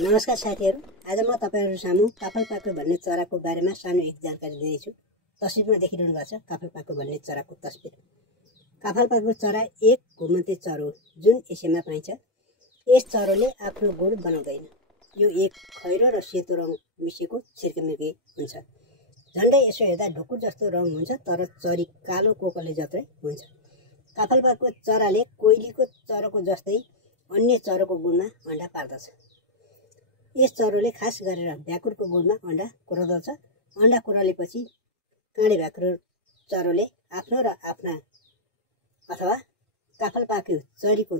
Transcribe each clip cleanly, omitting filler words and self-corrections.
नमस्कार साथीहरु, आज म तपाईहरु सामु काफलपाको भन्ने चराको बारेमा सानो एक जानकारी दिँदैछु। तस्बिरमा देखिरहनु भएको छ काफलपाको भन्ने चराको तस्बिर। काफलपाको चरा एक घुमन्ते चरो हो जुन एसियामा पाइन्छ। यस चरोले आफ्नो गुड बनाउँदैन। यो एक खैरो र सेतो रङ मिसेको छिर्केमिर्के हुन्छ। झन्डै यसो हेर्दा ढुकुर जस्तो रङ हुन्छ, तर चरी कालो कोकले जत्रै हुन्छ। काफलपाको चराले कोइलीको चरोको जस्तै अन्य चरोको गुडमा अण्डा पार्दछ। यस चरोले खास गरेर भ्याकुरको गुडमा अण्डा कुराउँदछ। अण्डा कुरालेपछि काँडे भ्याकुर चरोले आफ्नो र आफ्ना अथवा काफलपाको चरीको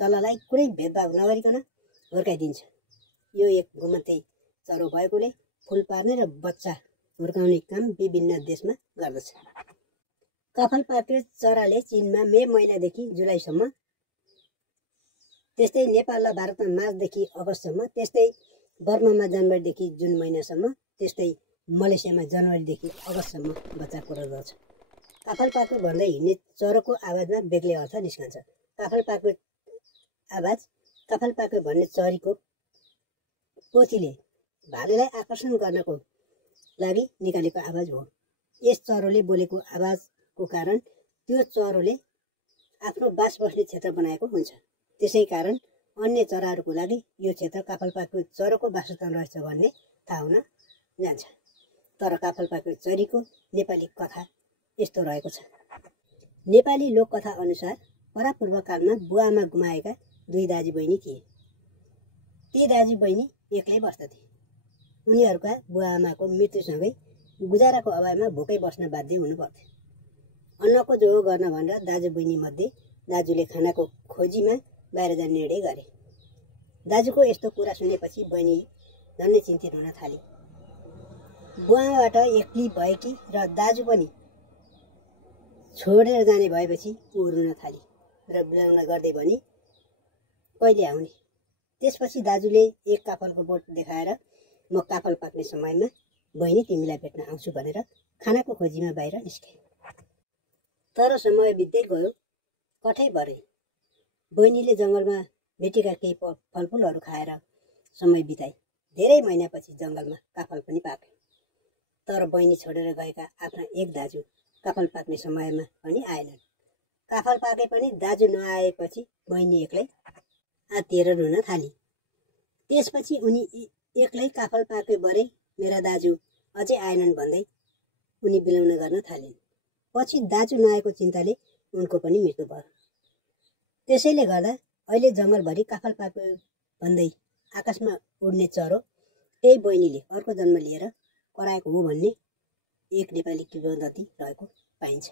चल्लालाई कुनै भेदभाव नगरिकन हुर्काइदिन्छ। यो एक घुमन्ते चरो भएकोले फूल पार्ने र बच्चा हुर्काउने काम विभिन्न देशमा गर्दछ। काफलपाको चराले चीनमा मे महिनादेखि जुलाईसम्म, त्यस्तै नेपाल र भारतमा मार्चदेखि अगस्तसम्म, त्यस्तै बर्मामा जनवरीदेखि जुन महिनासम्म, त्यस्तै मलेसियामा जनवरीदेखि अगस्तसम्म बच्चा कुराउँदछ। काफलपाको भन्दै हिँड्ने चरोको आवाजमा बेग्लै अर्थ निस्कन्छ। काफलपाको आवाज काफलपाको भन्ने चरीको पोथीले भालेलाई आकर्षण गर्नको लागि निकालेको आवाज हो। यस चरोले बोलेको आवाजको कारण त्यो चरोले आफ्नो बास बस्ने क्षेत्र बनाएको हुन्छ। त्यसै कारण अन्य चराहरूको लागि यो क्षेत्र काफलपाको चरोको वासस्थान रहेछ भन्ने थाहा हुन जान्छ। तर काफलपाको चरीको नेपाली कथा यस्तो रहेको छ। नेपाली लोककथा अनुसार परापूर्व कालमा बुवाआमा गुमाएका दुई दाजु बहिनी थिए। ती दाजु बहिनी एक्लै बस्दथे। उनीहरूका बुवाआमाको मृत्युसँगै गुजाराको अभावमा भोकै बस्न बाध्य हुनु पर्थ्यो। अन्नको जोग गर्न भनेर दाजु बहिनी मध्ये दाजुले खानाको खोजीमा बाहिर जाने निर्णय गरे। दाजुको यस्तो कुरा सुनेपछि बहिनी झन्नै चिन्तित हुन थाली। बुवाबाट एक्लै भएकी र दाजु पनि छोडेर जाने भएपछि ऊ रुन थाली र बिलाउन गर्दै भनी, कहिले आउने? त्यसपछि दाजुले एक काफलको बोट देखाएर म काफल पाक्ने समयमा बहिनी तिमीलाई भेट्न आउँछु भनेर खानाको खोजीमा बाहिर निस्के। तर समय बित्दै गयो। कठै भरे बहिनीले जङ्गलमा भेटेका केही फलफुलहरू खाएर समय बिताए। धेरै महिनापछि जङ्गलमा काफल पनि पाक्यो। तर बहिनी छोडेर गएका आफ्ना एक दाजु काफल पाक्ने समयमा पनि आएनन्। काफल पाके पनि दाजु नआएपछि बहिनी एक्लै आत्तिएर रुन थाली। त्यसपछि उनी एक्लै काफल पाके भरे मेरा दाजु अझै आएनन् भन्दै उनी बिलाउन गर्न थालिन्। पछि दाजु नआएको चिन्ताले उनको पनि मृत्यु भयो। त्यसैले गर्दा अहिले जङ्गलभरि काफल पाको भन्दै आकाशमा उड्ने चरो त्यही बहिनीले अर्को जन्म लिएर कराएको हो भन्ने एक नेपाली किंवदन्ती रहेको पाइन्छ।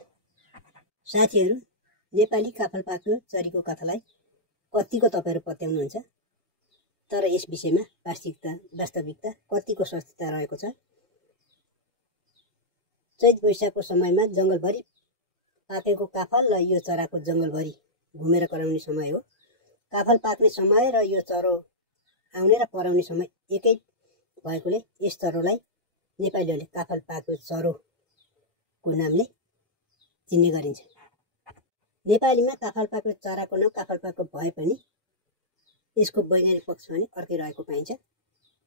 साथीहरू, नेपाली काफल पाको चरीको कथालाई कतिको तपाईहरु पत्याउनुहुन्छ? तर यस विषयमा वास्तविकता कतिको सत्यता रहेको छ? चैत वैशाखको समयमा जङ्गलभरि पाकेको काफल र यो चराको जङ्गलभरि घुमेर कराउने समय हो। काफल पाक्ने समय र यो चरो आउने र पराउने समय एकै भएकोले यस चरोलाई नेपालीहरूले काफल पाको चरोको नामले चिन्ने गरिन्छ। नेपालीमा काफल पाको चराको नाम काफल पाको भए पनि यसको वैज्ञानिक पक्ष पनि अर्कै रहेको पाइन्छ।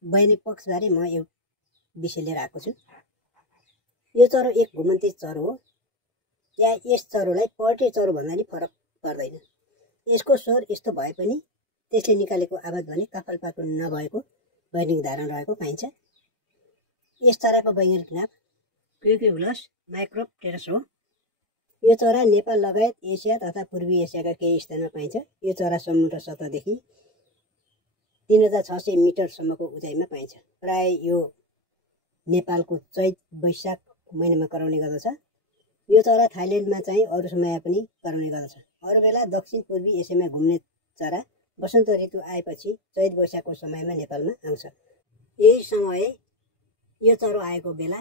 वैज्ञानिक पक्षबारे म यो विषय लिएर आएको छु। यो चरो एक घुमन्ते चरो हो। यस चरोलाई पर्टे चरो भन्दा नि फरक पर्दैन। यसको स्वर यस्तो भए पनि त्यसले निकालेको आवाज भने काफल पाको नभएको वैज्ञानिक धारणा रहेको पाइन्छ। यस चराको वैज्ञानिक नाम क्युक्युलस माइक्रोप्टेरस हो। यो चरा नेपाल लगायत एसिया तथा पूर्वी एसियाका केही स्थानमा पाइन्छ। यो चरा समुद्र सतहदेखि 3600 मिटरसम्मको उचाइमा पाइन्छ। प्राय यो नेपालको चैत वैशाख महिनामा कराउने गर्दछ। यो चरा थाइल्यान्डमा चाहिँ अरू समय पनि कराउने गर्दछ। अरू बेला दक्षिण पूर्वी एसियामा घुम्ने चरा वसन्त ऋतु आएपछि चैत वैशाखको समयमा नेपालमा आउँछ। यही समय यो चरो आएको बेला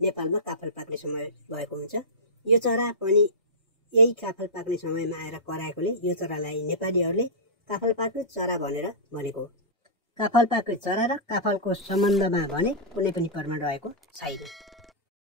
नेपालमा काफल पाक्ने समय भएको हुन्छ। यो चरा पनि यही काफल पाक्ने समयमा आएर कराएकोले यो चरालाई नेपालीहरूले काफल पाको चरा भनेर भनेको हो। काफल पाको चरा र काफलको सम्बन्धमा भने कुनै पनि प्रमाण रहेको छैन।